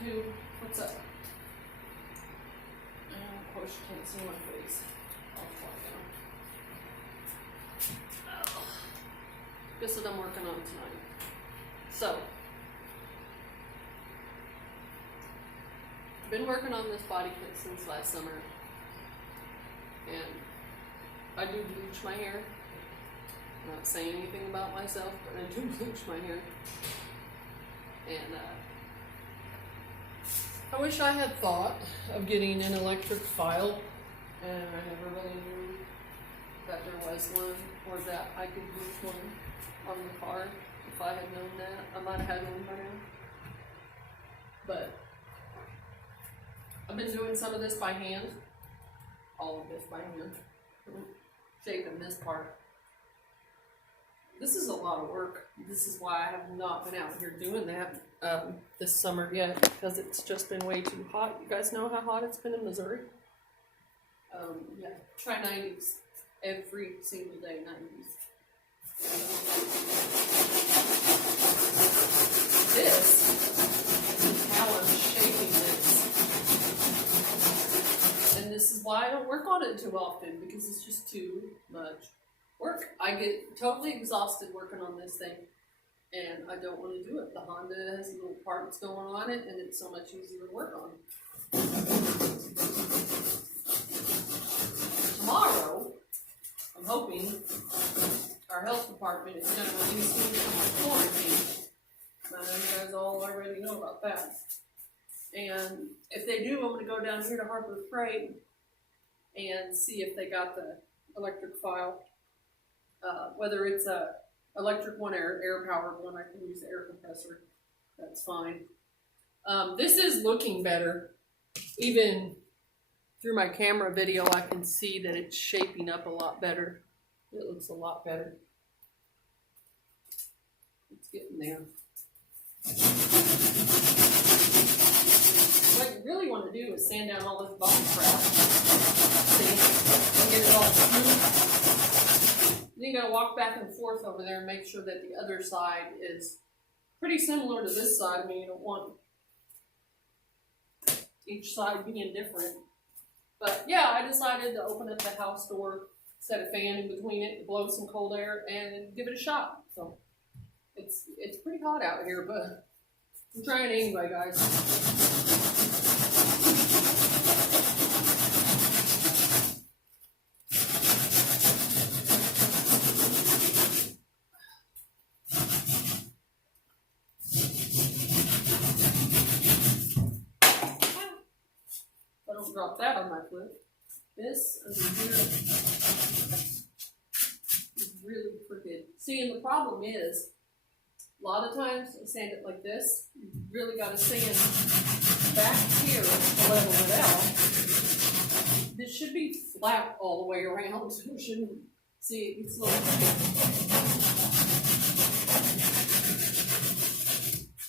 BlkWdw, what's up? Of course you can't see my face. I'll fly down. Oh. Guess what I'm working on tonight. So, I've been working on this body kit since last summer. And I do bleach my hair. I'm not saying anything about myself, but I do bleach my hair. And I wish I had thought of getting an electric file, and I never really knew that there was one, or that I could use one on the car. If I had known that, I might have had one by now. But I've been doing some of this by hand, all of this by hand, shaping this part. This is a lot of work. This is why I have not been out here doing that this summer yet, because it's just been way too hot. You guys know how hot it's been in Missouri? Yeah, try 90s. Every single day, 90s. This is how I'm shaping this. And this is why I don't work on it too often, because it's just too much work. I get totally exhausted working on this thing, and I don't want to do it. The Honda has little parts going on it, and it's so much easier to work on. Tomorrow, I'm hoping our health department is going to release me from my quarantine. I know you guys all already know about that. And if they do, I'm going to go down here to Harbor Freight and see if they got the electric file. Whether it's a electric one or air powered one, I can use the air compressor. That's fine. This is looking better. Even through my camera video, I can see that it's shaping up a lot better. It looks a lot better. It's getting there. What you really want to do is sand down all this bone crap. See? And get it all smooth. Then you gotta walk back and forth over there and make sure that the other side is pretty similar to this side. I mean, you don't want each side being different. But yeah, I decided to open up the house door, set a fan in between it, blow some cold air, and give it a shot. So it's pretty hot out here, but I'm trying anyway, guys. Drop that on my foot. This under here is really crooked. See, and the problem is, a lot of times I sand it like this. You really got to sand back here to level it out. This should be flat all the way around. So you shouldn't see it's a little crooked.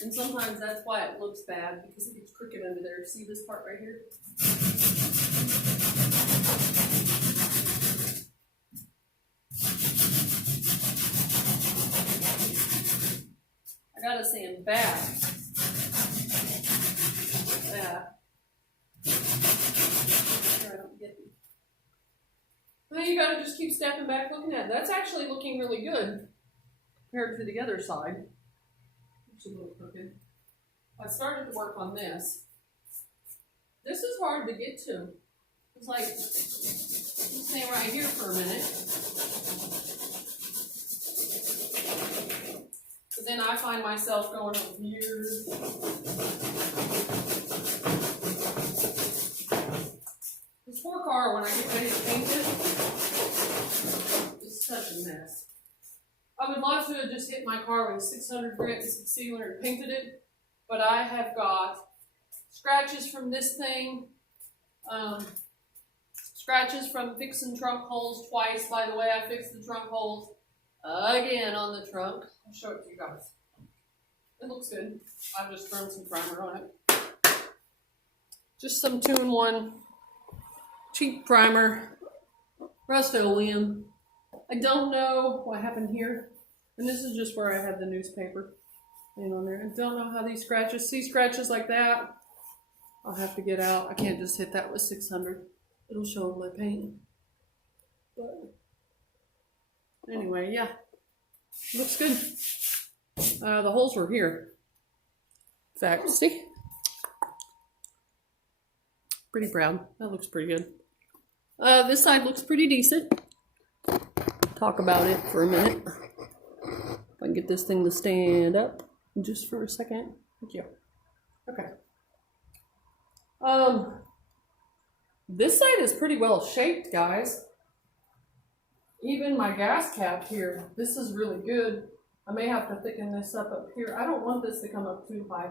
And sometimes that's why it looks bad, because it gets crooked under there. See this part right here? I gotta sand back like that. Sure I don't get it. Well, you gotta just keep stepping back looking at it. That's actually looking really good compared to the other side. It's a little crooked. I started to work on this. This is hard to get to. It's like, stay right here for a minute. But then I find myself going over here. This poor car, when I get ready to paint it, it's such a mess. I would love to have just hit my car with 600 grit sealer and painted it, but I have got scratches from this thing, scratches from fixing trunk holes twice. By the way, I fixed the trunk holes again on the trunk. I'll show it to you guys. It looks good. I've just thrown some primer on it. Just some 2-in-1 cheap primer, Rust-Oleum. I don't know what happened here. And this is just where I had the newspaper. Hang on there. I don't know how these scratches, see scratches like that, I'll have to get out. I can't just hit that with 600. It'll show my paint. But anyway, yeah, looks good. The holes were here. In fact, see? Pretty proud. That looks pretty good. This side looks pretty decent. Talk about it for a minute. If I can get this thing to stand up just for a second. Thank you. Okay. This side is pretty well shaped, guys. Even my gas cap here, this is really good. I may have to thicken this up here. I don't want this to come up too high.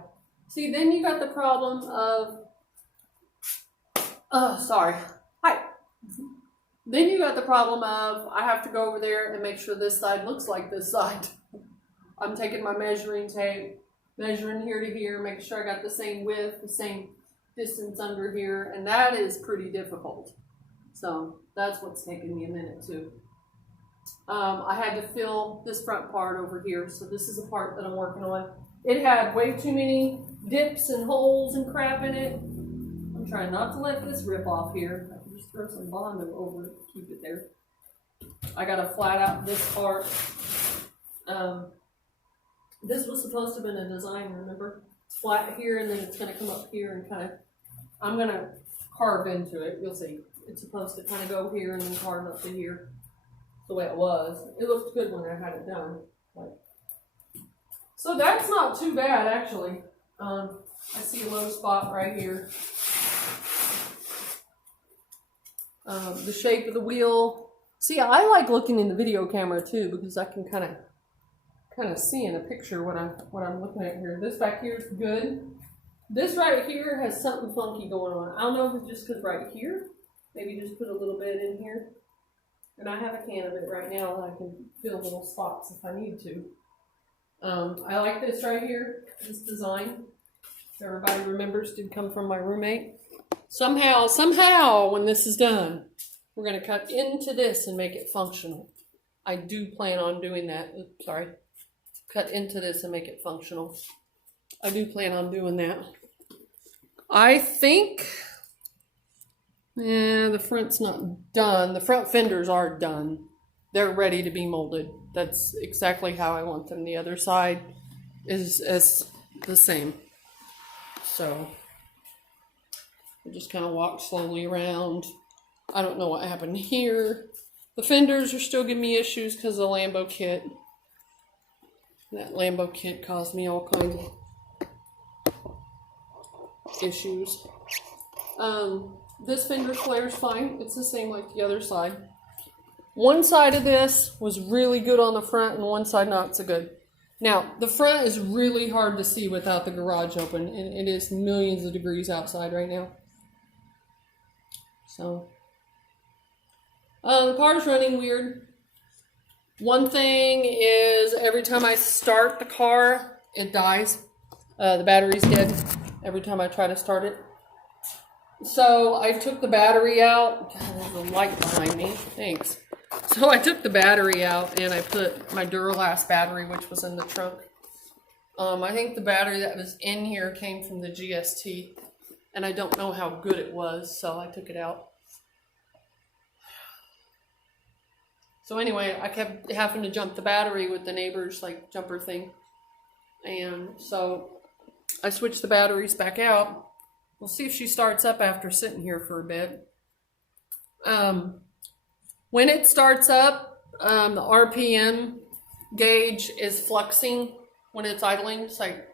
See, then you got the problem of, sorry. Hi. Then you got the problem of, I have to go over there and make sure this side looks like this side. I'm taking my measuring tape, measuring here to here, making sure I got the same width, the same distance under here, and that is pretty difficult. So that's what's taking me a minute too. I had to fill this front part over here, so this is the part that I'm working on. It had way too many dips and holes and crap in it. I'm trying not to let this rip off here. I can just throw some Bondo over it to keep it there. I gotta flat out this part. This was supposed to have been a design, remember? It's flat here, and then it's gonna come up here and kind of, I'm gonna carve into it. You'll see. It's supposed to kind of go here and then carve up to here. The way it was. It looked good when I had it done. So that's not too bad, actually. I see a low spot right here. The shape of the wheel. See, I like looking in the video camera too, because I can kind of see in a picture what I'm looking at here. This back here is good. This right here has something funky going on. I don't know if it's just because right here. Maybe just put a little bit in here. And I have a can of it right now, and I can fill little spots if I need to. I like this right here, this design. Everybody remembers did come from my roommate. Somehow, when this is done, we're going to cut into this and make it functional. I do plan on doing that. Oops, sorry. Cut into this and make it functional. I do plan on doing that. I think... yeah, the front's not done. The front fenders are done. They're ready to be molded. That's exactly how I want them. The other side is the same. So, I just kind of walk slowly around. I don't know what happened here. The fenders are still giving me issues because of the Lambo kit. That Lambo kit caused me all kinds of issues. This fender flare is fine. It's the same like the other side. One side of this was really good on the front and one side not so good. Now, the front is really hard to see without the garage open, and it is millions of degrees outside right now. So, the car's running weird. One thing is every time I start the car, it dies. The battery's dead every time I try to start it. So I took the battery out. God, there's a light behind me. Thanks. So I took the battery out and I put my Duralast battery, which was in the trunk. I think the battery that was in here came from the GST, and I don't know how good it was, so I took it out. So anyway, I kept having to jump the battery with the neighbor's like jumper thing, and so I switched the batteries back out. We'll see if she starts up after sitting here for a bit. When it starts up, the RPM gauge is fluxing when it's idling. It's like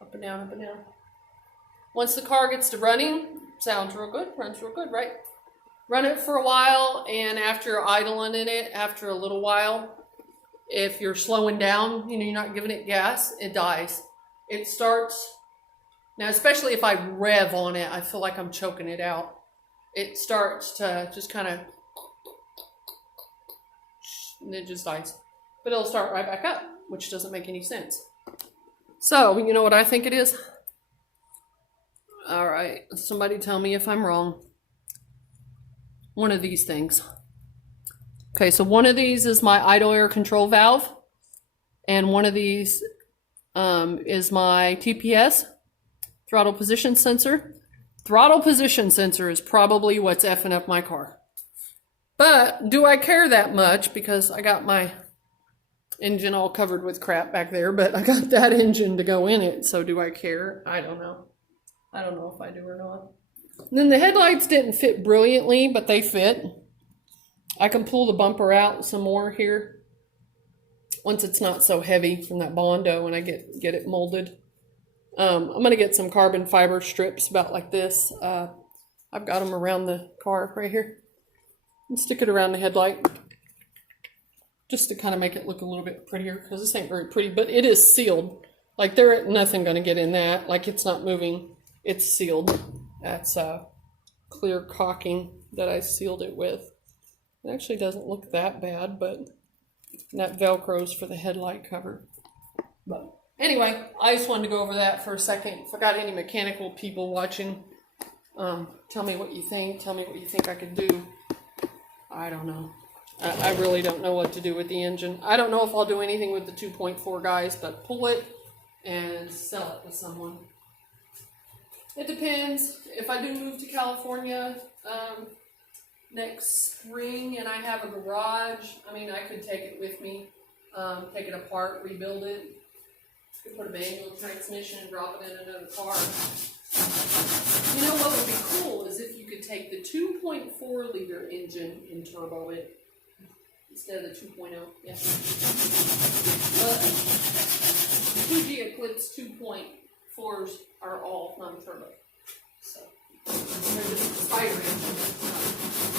up and down, up and down. Once the car gets to running, sounds real good, runs real good, right? Run it for a while, and after idling in it, after a little while, if you're slowing down, you know, you're not giving it gas, it dies. It starts... Now, especially if I rev on it, I feel like I'm choking it out. It starts to just kind of, and it just dies. But it'll start right back up, which doesn't make any sense. So, you know what I think it is? All right, somebody tell me if I'm wrong. One of these things. Okay, so one of these is my idle air control valve, and one of these is my TPS, throttle position sensor. Throttle position sensor is probably what's effing up my car. But do I care that much? Because I got my engine all covered with crap back there, but I got that engine to go in it, so do I care? I don't know. I don't know if I do or not. And then the headlights didn't fit brilliantly, but they fit. I can pull the bumper out some more here once it's not so heavy from that Bondo and I get it molded. I'm going to get some carbon fiber strips about like this. I've got them around the car right here. And stick it around the headlight just to kind of make it look a little bit prettier, because this ain't very pretty, but it is sealed. Like there ain't nothing going to get in that. Like it's not moving. It's sealed. That's clear caulking that I sealed it with. It actually doesn't look that bad, but that Velcro's for the headlight cover. But anyway, I just wanted to go over that for a second. If I got any mechanical people watching, tell me what you think. Tell me what you think I could do. I don't know. I really don't know what to do with the engine. I don't know if I'll do anything with the 2.4 guys, but pull it and sell it to someone. It depends. If I do move to California next spring and I have a garage, I mean, I could take it with me, take it apart, rebuild it. I could put a manual transmission and drop it in another car. You know what would be cool is if you could take the 2.4 liter engine and turbo it instead of the 2.0. Yeah. But Fuji Eclipse 2.4s are all non-turbo. So they're just a spider engine.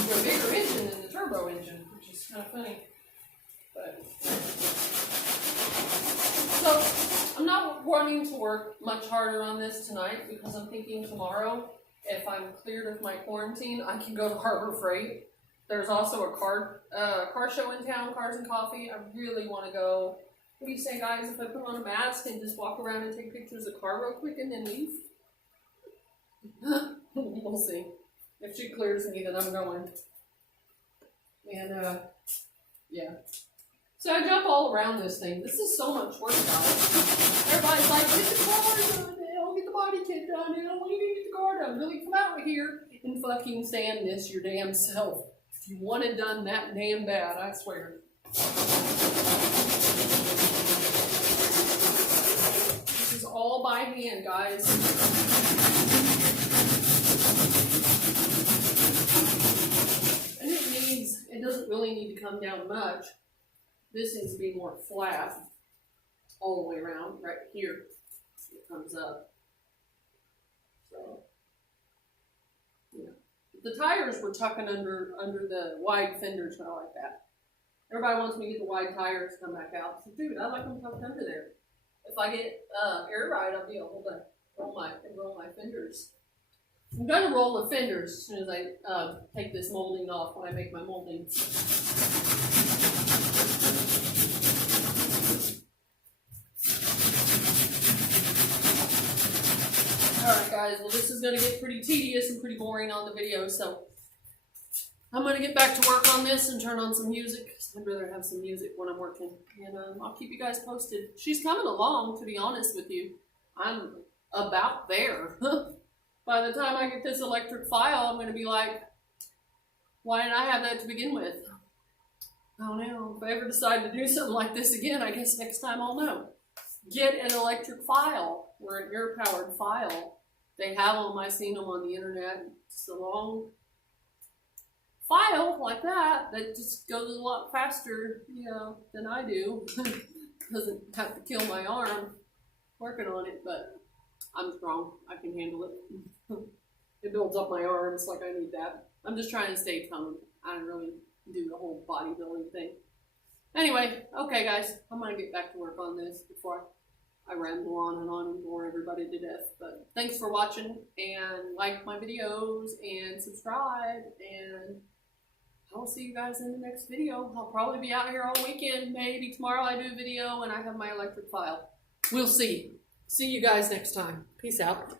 They're a bigger engine than the turbo engine, which is kind of funny. But so I'm not wanting to work much harder on this tonight because I'm thinking tomorrow, if I'm cleared of my quarantine, I can go to Harbor Freight. There's also a car show in town, Cars and Coffee. I really want to go. What do you say, guys, if I put on a mask and just walk around and take pictures of the car real quick and then leave? We'll see. If she clears me, then I'm going. And, yeah. So I jump all around this thing. This is so much work, guys. Everybody's like, get the car done, get the body kit done, when do you get the car done? Really, come out here and fucking sand this your damn self. If you want it done that damn bad, I swear. This is all by hand, guys. And it doesn't really need to come down much. This needs to be more flat all the way around. Right here, it comes up. So, yeah. The tires were tucking under the wide fenders, and I like that. Everybody wants me to get the wide tires come back out. So, dude, I like them tucked under there. If I get air ride, I'll be able to roll my fenders. I'm going to roll the fenders as soon as I take this molding off when I make my molding. Alright guys, well this is going to get pretty tedious and pretty boring on the video, so I'm going to get back to work on this and turn on some music. I'd rather have some music when I'm working, and I'll keep you guys posted. She's coming along, to be honest with you. I'm about there. By the time I get this electric file, I'm going to be like, why didn't I have that to begin with? I don't know. If I ever decide to do something like this again, I guess next time I'll know. Get an electric file or an air-powered file. They have them. I've seen them on the internet. It's a long file like that just goes a lot faster, than I do. Doesn't have to kill my arm working on it, but I'm strong. I can handle it. It builds up my arms like I need that. I'm just trying to stay toned. I don't really do the whole bodybuilding thing. Anyway, okay guys, I'm going to get back to work on this before I ramble on and bore everybody to death. But thanks for watching, and like my videos, and subscribe, and I'll see you guys in the next video. I'll probably be out here all weekend. Maybe tomorrow I do a video and I have my electric file. We'll see. See you guys next time. Peace out.